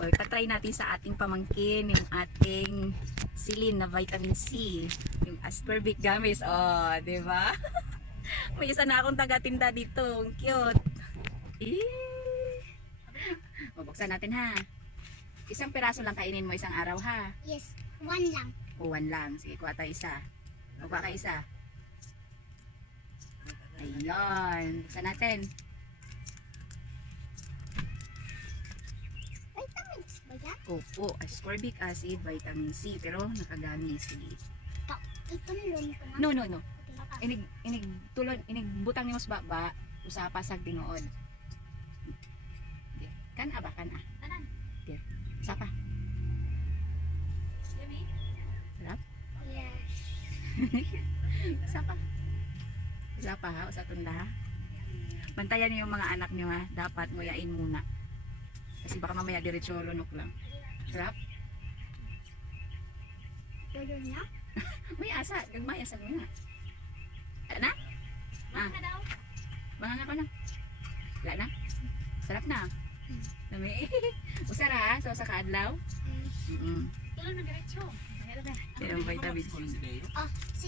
O, ipatry natin sa ating pamangkin yung ating silin na vitamin C. Yung ascorbic gummies. Oh, di ba? May isa na akong taga-tinda dito. Ang cute. Bubuksan natin ha. Isang piraso lang kainin mo isang araw ha. Yes, one lang. O, one lang. Sige, kuha tayo isa. Kuha ka isa. Ayun. Buksan natin. Vitamins ba yan? Opo, ascorbic acid, vitamin C. Pero nakagamis. Sige. Ito nilun ko na. No, no, no. Inig tulon, inig butang ni mas baba. Usapa sa tingood. Kana ba? Kana. Kanan. Sapa. Sarap? Yes. Sapa. Sapa ha, usa tunda ha. Bantayan niyo yung mga anak niyo ha. Dapat nguyain muna. Kasi baka mamaya diretso lunok lang. Sarap? Gano'n na? May asa, gagmay asa mo na. Na? Ah, Baka daw. mga ko na. Wala na? Sarap na. Nami. Usara ha, so sa kaadlaw. Mm. Mm. Tulong na diretso. Pero vitamin C. Oh, si